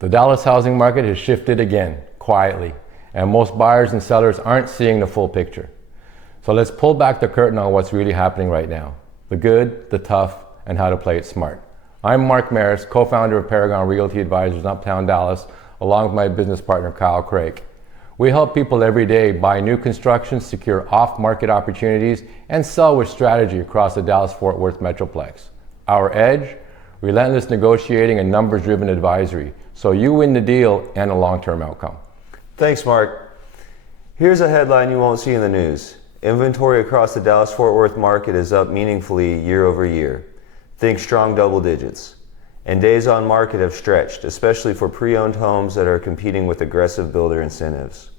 The Dallas housing market has shifted again, quietly, and most buyers and sellers aren't seeing the full picture. So let's pull back the curtain on what's really happening right now. The good, the tough, and how to play it smart. I'm Mark Meras, co-founder of Paragon Realty Advisors in Uptown Dallas, along with my business partner Kyle Kreick. We help people every day buy new construction, secure off-market opportunities, and sell with strategy across the Dallas-Fort Worth Metroplex. Our edge? Relentless negotiating and numbers-driven advisory, so you win the deal and a long-term outcome. Thanks, Mark. Here's a headline you won't see in the news. Inventory across the Dallas-Fort Worth market is up meaningfully year over year. Think strong double digits. And days on market have stretched, especially for pre-owned homes that are competing with aggressive builder incentives.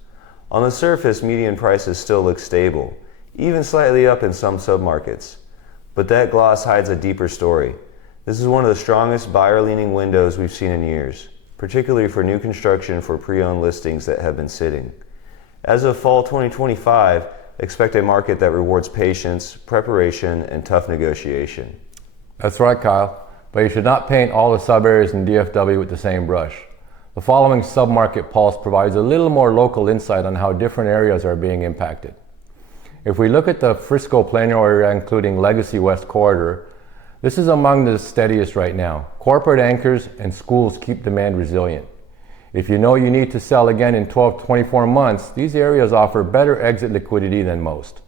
On the surface, median prices still look stable, even slightly up in some submarkets. But that gloss hides a deeper story. This is one of the strongest buyer-leaning windows we've seen in years, particularly for new construction for pre-owned listings that have been sitting. As of fall 2025, expect a market that rewards patience, preparation, and tough negotiation. That's right, Kyle, but you should not paint all the sub-areas in DFW with the same brush. The following sub-market pulse provides a little more local insight on how different areas are being impacted. If we look at the Frisco-Plano area, including Legacy West Corridor, this is among the steadiest right now. Corporate anchors and schools keep demand resilient. If you know you need to sell again in 12 to 24 months, these areas offer better exit liquidity than most.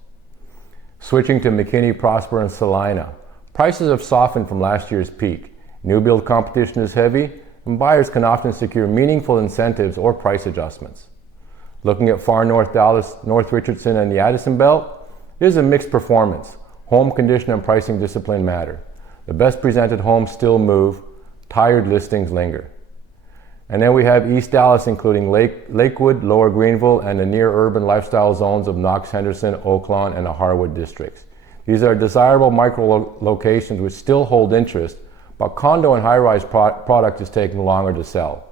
Switching to McKinney, Prosper, and Salina, prices have softened from last year's peak. New build competition is heavy, and buyers can often secure meaningful incentives or price adjustments. Looking at far north Dallas, North Richardson, and the Addison Belt, it is a mixed performance. Home condition and pricing discipline matter. The best presented homes still move, tired listings linger. And then we have East Dallas, including Lakewood, Lower Greenville, and the near urban lifestyle zones of Knox Henderson, Oaklawn, and the Harwood districts. These are desirable micro locations which still hold interest, but condo and high-rise product is taking longer to sell.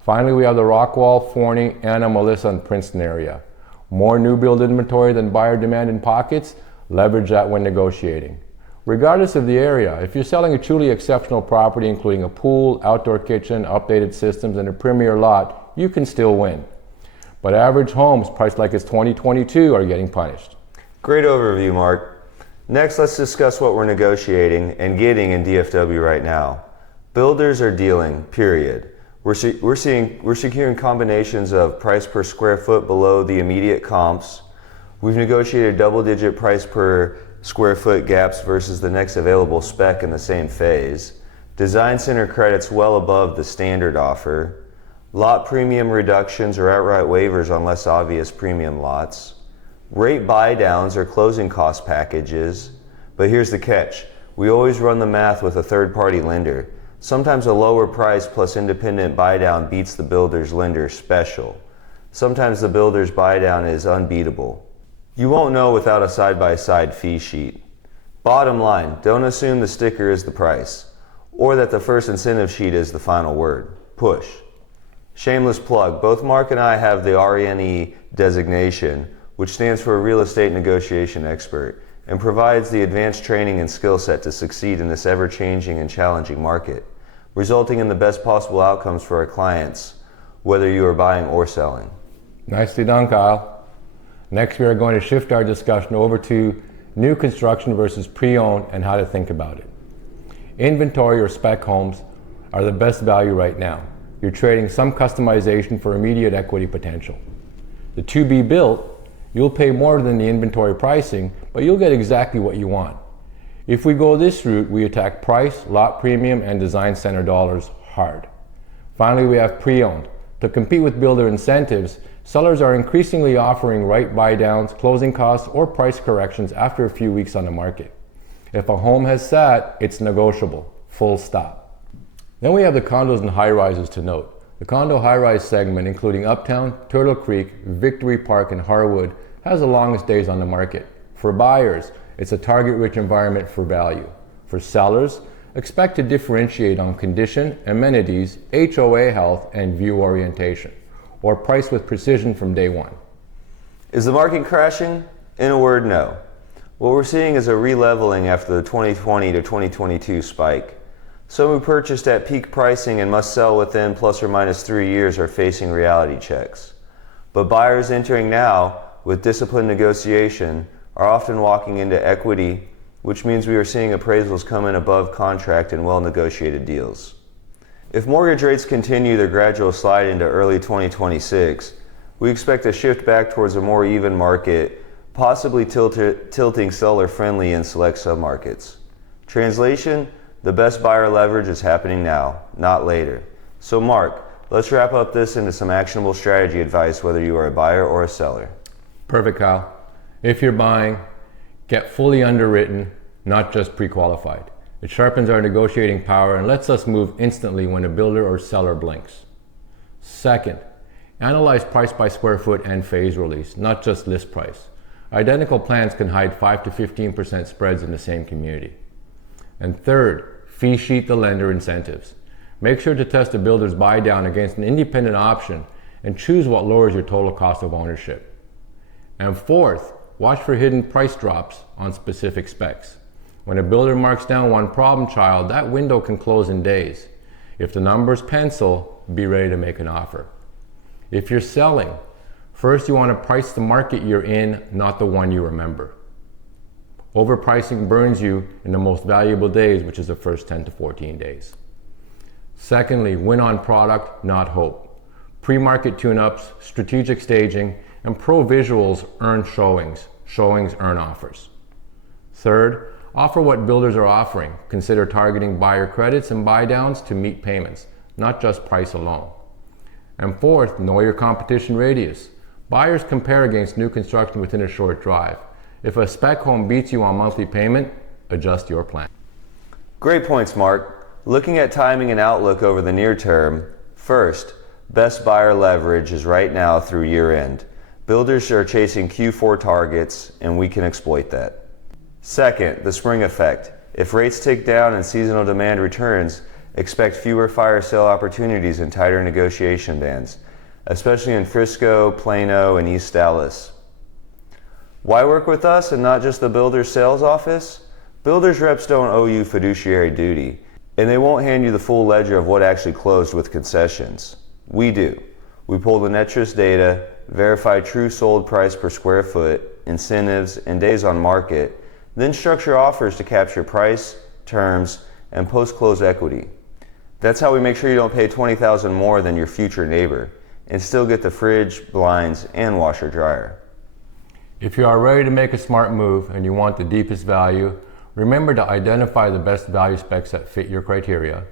Finally, we have the Rockwall, Forney, Anna, Melissa, and Princeton area. More new build inventory than buyer demand in pockets, leverage that when negotiating. Regardless of the area, if you're selling a truly exceptional property, including a pool, outdoor kitchen, updated systems, and a premier lot, you can still win. But average homes priced like it's 2022 are getting punished. Great overview, Mark. Next, let's discuss what we're negotiating and getting in DFW right now. Builders are dealing, period. We're securing combinations of price per square foot below the immediate comps. We've negotiated double-digit price per square foot gaps versus the next available spec in the same phase. Design center credits well above the standard offer. Lot premium reductions or outright waivers on less obvious premium lots. Rate buy downs or closing cost packages. But here's the catch. We always run the math with a third-party lender. Sometimes a lower price plus independent buy down beats the builder's lender special. Sometimes the builder's buy down is unbeatable. You won't know without a side-by-side fee sheet. Bottom line, don't assume the sticker is the price, or that the first incentive sheet is the final word. Push. Shameless plug, both Mark and I have the RNE designation, which stands for Real Estate Negotiation Expert, and provides the advanced training and skill set to succeed in this ever-changing and challenging market, resulting in the best possible outcomes for our clients, whether you are buying or selling. Nicely done, Kyle. Next, we are going to shift our discussion over to new construction versus pre-owned and how to think about it. Inventory or spec homes are the best value right now. You're trading some customization for immediate equity potential. The to-be built, you'll pay more than the inventory pricing, but you'll get exactly what you want. If we go this route, we attack price, lot premium, and design center dollars hard. Finally, we have pre-owned. To compete with builder incentives, sellers are increasingly offering right buy downs, closing costs, or price corrections after a few weeks on the market. If a home has sat, it's negotiable, full stop. Then we have the condos and high rises to note. The condo high rise segment, including Uptown, Turtle Creek, Victory Park, and Harwood, has the longest days on the market. For buyers, it's a target-rich environment for value. For sellers, expect to differentiate on condition, amenities, HOA health, and view orientation, or price with precision from day one. Is the market crashing? In a word, no. What we're seeing is a re-leveling after the 2020 to 2022 spike. Some who purchased at peak pricing and must sell within plus or minus 3 years are facing reality checks. But buyers entering now with disciplined negotiation are often walking into equity, which means we are seeing appraisals come in above contract in well-negotiated deals. If mortgage rates continue their gradual slide into early 2026, we expect a shift back towards a more even market, possibly tilting seller-friendly in select submarkets. Translation: the best buyer leverage is happening now, not later. So Mark, let's wrap up this into some actionable strategy advice whether you are a buyer or a seller. Perfect, Kyle. If you're buying, get fully underwritten, not just pre-qualified. It sharpens our negotiating power and lets us move instantly when a builder or seller blinks. Second, analyze price by square foot and phase release, not just list price. Identical plans can hide 5 to 15% spreads in the same community. And third, fee sheet the lender incentives. Make sure to test a builder's buy down against an independent option and choose what lowers your total cost of ownership. And fourth, watch for hidden price drops on specific specs. When a builder marks down one problem child, that window can close in days. If the numbers pencil, be ready to make an offer. If you're selling, first you want to price the market you're in, not the one you remember. Overpricing burns you in the most valuable days, which is the first 10 to 14 days. Secondly, win on product, not hope. Pre-market tune-ups, strategic staging, and pro visuals earn showings. Showings earn offers. Third, offer what builders are offering. Consider targeting buyer credits and buy downs to meet payments, not just price alone. And fourth, know your competition radius. Buyers compare against new construction within a short drive. If a spec home beats you on monthly payment, adjust your plan. Great points, Mark. Looking at timing and outlook over the near term, first, best buyer leverage is right now through year end. Builders are chasing Q4 targets, and we can exploit that. Second, the spring effect. If rates tick down and seasonal demand returns, expect fewer fire sale opportunities and tighter negotiation bands, especially in Frisco, Plano, and East Dallas. Why work with us and not just the builder's sales office? Builders reps don't owe you fiduciary duty, and they won't hand you the full ledger of what actually closed with concessions. We do. We pull the Netris data, verify true sold price per square foot, incentives, and days on market, then structure offers to capture price, terms, and post-close equity. That's how we make sure you don't pay $20,000 more than your future neighbor and still get the fridge, blinds, and washer dryer. If you are ready to make a smart move and you want the deepest value, remember to identify the best value specs that fit your criteria.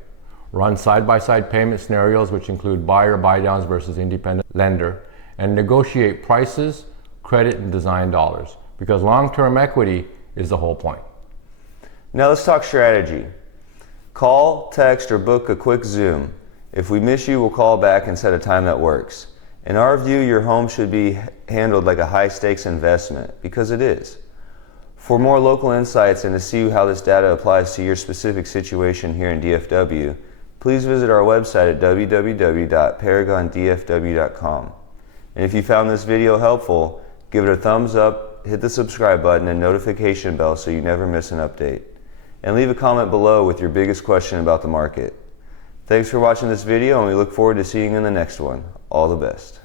Run side-by-side payment scenarios which include buyer buy-downs versus independent lender, and negotiate prices, credit, and design dollars, because long-term equity is the whole point. Now let's talk strategy. Call, text, or book a quick Zoom. If we miss you, we'll call back and set a time that works. In our view, your home should be handled like a high-stakes investment, because it is. For more local insights and to see how this data applies to your specific situation here in DFW, please visit our website at www.paragondfw.com. And if you found this video helpful, give it a thumbs up, hit the subscribe button and notification bell so you never miss an update. And leave a comment below with your biggest question about the market. Thanks for watching this video, and we look forward to seeing you in the next one. All the best.